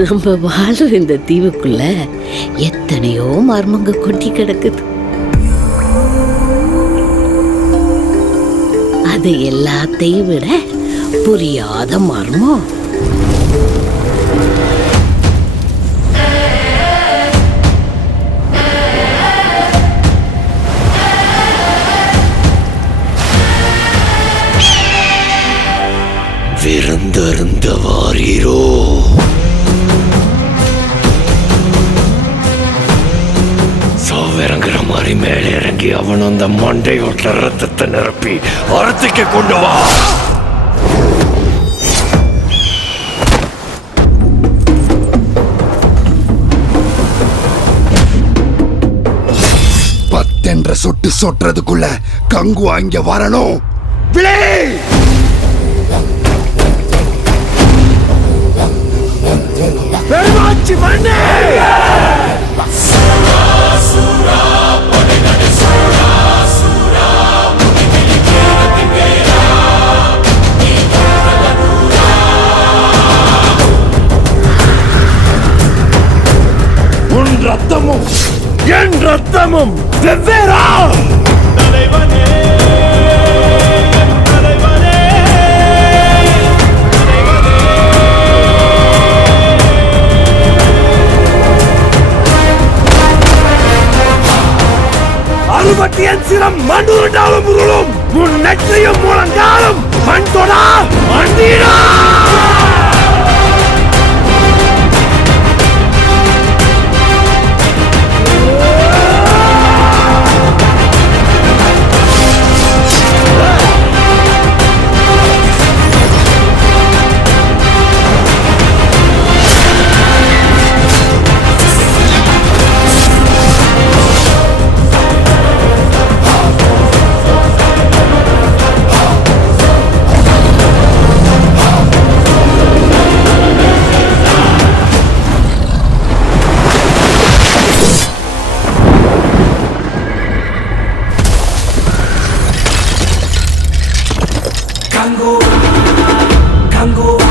நம்ம வாழ்ற இந்த தீவுக்குள்ள எத்தனையோ மர்மங்க கொட்டி கிடக்குது. அது எல்லாத்தையும் விட புரியாத மர்மம் விருந்தருந்த வாரீரோ? சாவிறங்குற மாதிரி மேலே இறங்கி அவன் அந்த மண்டையோட்ட ரத்தத்தை நிரப்பி அறுத்துக்கு கொண்டு வா. பத்தென்ற சொட்டு சொட்டுறதுக்குள்ள கங்கு அங்க வரணும். விளை பெருமாச்சி மண்ணே! உன் ரத்தமும் என் ரத்தமும் வெவ்வேறா? தலைவனே அறுபத்தியன் சிரம் மண்ணுருண்டாலும் உருளும் உன் நெற்றியும் முழங்காலும் மண் தொடா மண்டீரா. Kango